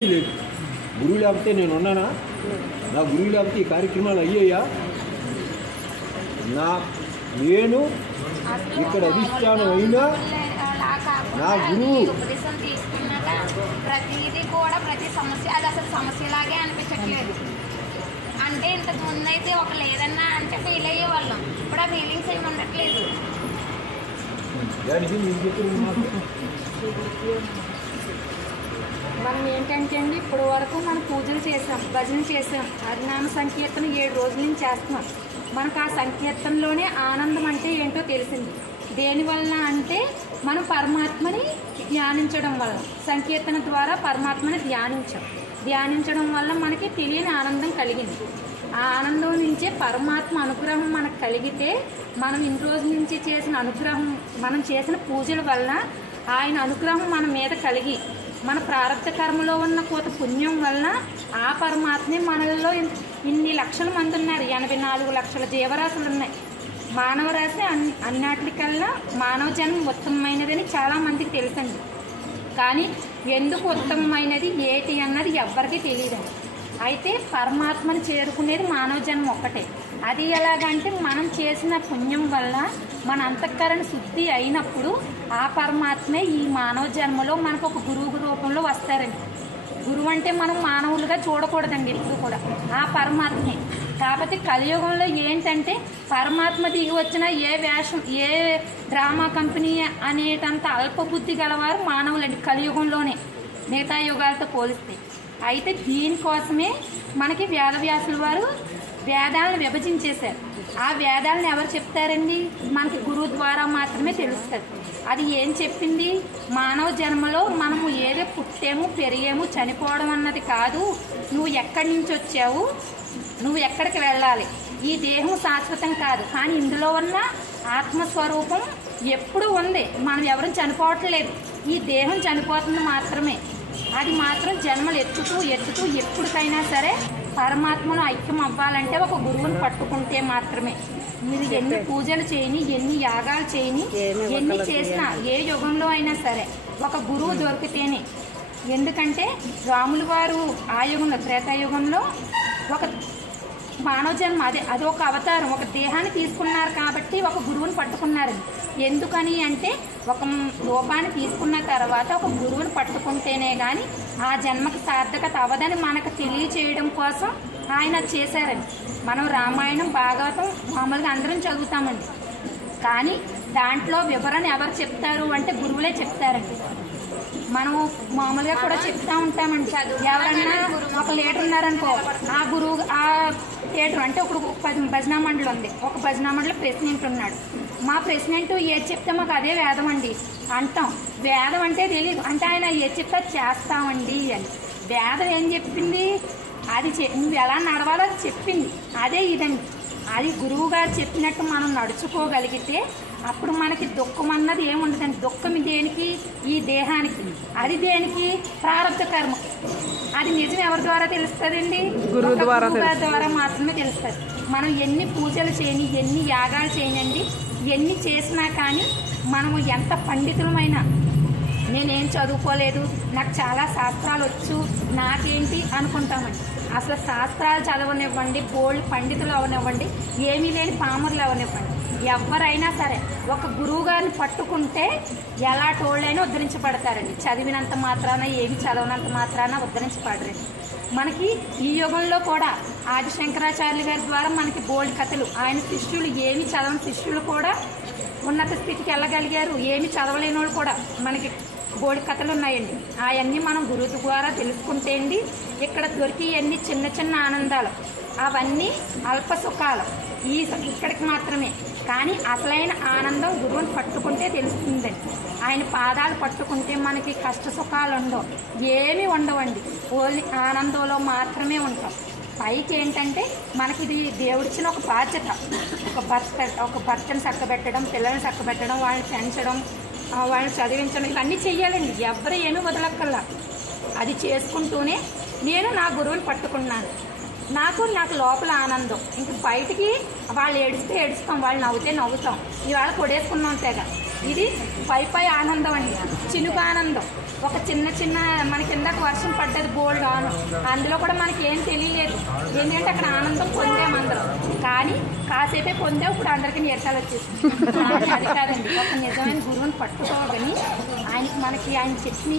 లేదు. గురువు లేకపోతే నేను ఉన్నానా? నా గురువు లేకపోతే ఈ కార్యక్రమాలు అయ్యాయా? నా నేను ఇక్కడ అధిష్టానం అయినా నా గురువు. ప్రతిదీ కూడా ప్రతి సమస్య అది అసలు సమస్యలాగే అనిపించట్లేదు. అంటే ఇంతకు ముందు అయితే ఒక లేదన్నా అంటే ఫీల్ అయ్యే వాళ్ళం ఇప్పుడు ఆ ఫీలింగ్స్ ఏమి ఉండట్లేదు. దానికి మనం ఏంటంటే అండి ఇప్పుడు వరకు మనం పూజలు చేసాం భజన చేసాం. హరినామ సంకీర్తన ఏడు రోజుల నుంచి చేస్తున్నాం. మనకు ఆ సంకీర్తనలోనే ఆనందం అంటే ఏంటో తెలిసింది. దేనివల్ల అంటే మనం పరమాత్మని ధ్యానించడం వల్ల సంకీర్తన ద్వారా పరమాత్మని ధ్యానించాం. ధ్యానించడం వల్ల మనకి తెలియని ఆనందం కలిగింది. ఆ ఆనందం నుంచే పరమాత్మ అనుగ్రహం మనకు కలిగితే మనం ఇన్ని రోజుల నుంచి చేసిన అనుగ్రహం మనం చేసిన పూజల వలన ఆయన అనుగ్రహం మన మీద కలిగి మన ప్రారంభ కర్మలో ఉన్న కోత పుణ్యం వలన ఆ పరమాత్మే మనలో ఇన్ని లక్షల మంది ఉన్నారు. ఎనభై నాలుగు లక్షల జీవరాశులు ఉన్నాయి. మానవ రాశి అన్ అన్నిటికల్లా మానవ జన్మ ఉత్తమమైనదని చాలా మందికి తెలుసండి. కానీ ఎందుకు ఉత్తమమైనది? ఏటి అన్నది ఎవ్వరికీ తెలియదండి. అయితే పరమాత్మని చేరుకునేది మానవ జన్మ ఒక్కటే. అది ఎలాగంటే మనం చేసిన పుణ్యం వల్ల మన అంతఃకరణ శుద్ధి అయినప్పుడు ఆ పరమాత్మే ఈ మానవ జన్మలో మనకు ఒక గురువు రూపంలో వస్తారండి. గురువు అంటే మనం మానవులుగా చూడకూడదండి ఎప్పుడు కూడా. ఆ పరమాత్మే. కాకపోతే కలియుగంలో ఏంటంటే పరమాత్మ దిగి వచ్చిన ఏ వేషం ఏ డ్రామా కంపెనీ అనేటంత అల్ప బుద్ధి గలవారు మానవులండి కలియుగంలోనే. మిగతా యుగాలతో పోలిస్తే. అయితే దీనికోసమే మనకి వేదవ్యాసుల వారు వేదాలను విభజించేశారు. ఆ వేదాలను ఎవరు చెప్తారండి? మనకి గురువు ద్వారా మాత్రమే తెలుస్తుంది. అది ఏం చెప్పింది? మానవ జన్మలో మనము ఏదో పుట్టాము పెరిగాము చనిపోవడం అన్నది కాదు. నువ్వు ఎక్కడి నుంచి వచ్చావు? నువ్వు ఎక్కడికి వెళ్ళాలి? ఈ దేహం శాశ్వతం కాదు. కానీ ఇందులో ఉన్న ఆత్మస్వరూపం ఎప్పుడూ ఉంది. మనం ఎవరు చనిపోవట్లేదు. ఈ దేహం చనిపోతుంది మాత్రమే. అది మాత్రం జన్మలు ఎత్తుతూ ఎత్తుతూ ఎప్పటికైనా సరే పరమాత్మను ఐక్యం అవ్వాలంటే ఒక గురువుని పట్టుకుంటే మాత్రమే. మీరు ఎన్ని పూజలు చేయని ఎన్ని యాగాలు చేయని ఎన్ని చేసినా ఏ యుగంలో అయినా సరే ఒక గురువు దొరికితేనే. ఎందుకంటే రాములు వారు ఆ యుగంలో త్రేతాయుగంలో ఒక మానవ జన్మ అదే అది ఒక అవతారం ఒక దేహాన్ని తీసుకున్నారు కాబట్టి ఒక గురువుని పట్టుకున్నారు. ఎందుకని అంటే ఒక రూపాన్ని తీసుకున్న తర్వాత ఒక గురువుని పట్టుకుంటేనే కానీ ఆ జన్మకి సార్థకత అవ్వదని మనకు తెలియచేయడం కోసం ఆయన చేశారండి. మనం రామాయణం భాగవతం మామూలుగా అందరం చదువుతామండి. కానీ దాంట్లో వివరణ ఎవరు చెప్తారు అంటే గురువులే చెప్తారండి. మనం మామూలుగా కూడా చెప్తా ఉంటామండి. ఎవరన్నా ఒక లీటర్ ఉన్నారనుకో ఆ గురువు ఆ థియేటర్ అంటే ఇప్పుడు ఒక పది భజనా మండలి ఉంది. ఒక భజనా మండలి ప్రెసిడెంట్ ఉన్నాడు. మా ప్రెసిడెంట్ ఏది చెప్తే మాకు అదే వేదం అండి. అంటాం. వేదం అంటే తెలియదు అంటే ఆయన ఏది చెప్తే అది చేస్తామండి అని. వేదం ఏం చెప్పింది? అది చె- నువ్వు ఎలా నడవాలో అది చెప్పింది. అదే ఇదండి. అది గురువు గారు చెప్పినట్టు మనం నడుచుకోగలిగితే అప్పుడు మనకి దుఃఖం అన్నది ఏముండదండి. దుఃఖం దేనికి? ఈ దేహానికి. అది దేనికి? ప్రారంభ కర్మ అది నిజం ఎవరి ద్వారా తెలుస్తుందండి? గురువు ద్వారా ద్వారా మాత్రమే తెలుస్తుంది. మనం ఎన్ని పూజలు చేయని ఎన్ని యాగాలు చేయనండి ఎన్ని చేసినా కానీ మనము ఎంత పండితులమైనా నేనేం చదువుకోలేదు నాకు చాలా శాస్త్రాలు వచ్చు నాకేంటి అనుకుంటామండి. అసలు శాస్త్రాలు చదవనివ్వండి బోల్డ్ పండితులు అవనివ్వండి ఏమీ లేని పామురులు అవనివ్వండి. ఎవరైనా సరే ఒక గురువు గారిని పట్టుకుంటే ఎలా టోళ్ళైనా ఉద్ధరించబడతారండి. చదివినంత మాత్రాన ఏమి చదవనంత మాత్రాన ఉద్ధరించబడరండి మనకి ఈ యుగంలో కూడా ఆది శంకరాచార్యులు గారి ద్వారా మనకి బోల్డ్ కథలు ఆయన శిష్యులు ఏమి చదవని శిష్యులు కూడా ఉన్నత స్థితికి వెళ్ళగలిగారు ఏమి చదవలేని వాళ్ళు కూడా మనకి బోడి కథలు ఉన్నాయండి అవన్నీ మనం గురువు ద్వారా తెలుసుకుంటే అండి ఇక్కడ దొరికేవన్నీ అన్ని చిన్న చిన్న ఆనందాలు. అవన్నీ అల్ప సుఖాలు. ఈ ఇక్కడికి మాత్రమే. కానీ అసలైన ఆనందం గురువుని పట్టుకుంటే తెలుస్తుందండి. ఆయన పాదాలు పట్టుకుంటే మనకి కష్ట సుఖాలు ఉండవు. ఏమీ ఉండవండి. ఓన్లీ ఆనందంలో మాత్రమే ఉంటాం. పైకి ఏంటంటే మనకి ఇది దేవుడిచ్చిన ఒక బాధ్యత. ఒక భర్త ఒక భర్తను చక్కబెట్టడం పిల్లల్ని చక్కబెట్టడం వాళ్ళని పెంచడం వాళ్ళని చదివించడం ఇవన్నీ చెయ్యాలండి. ఎవరు ఏమీ వదలక్కల్లా అది చేసుకుంటూనే నేను నా గురువుని పట్టుకున్నాను. నాకు నాకు లోపల ఆనందం. ఇంక బయటికి వాళ్ళు ఏడిస్తే ఏడుస్తాం వాళ్ళు నవ్వుతే నవ్వుతాం. ఇవాళ కొడేసుకున్నాం తెగ. ఇది పై పై ఆనందం అండి. చినుకు ఆనందం. ఒక చిన్న చిన్న మన కింద వర్షం పడ్డది బోల్డ్ ఆన్. అందులో కూడా మనకి ఏం తెలియలేదు. ఏంటంటే అక్కడ ఆనందం పొంది కానీ కాసేపే పొందాం ఇప్పుడు అందరికీ నీరసాలు వచ్చేసింది అది కాదండి ఒక నిజమైన గురువుని పట్టుకోగని ఆయనకి మనకి ఆయన చెప్పి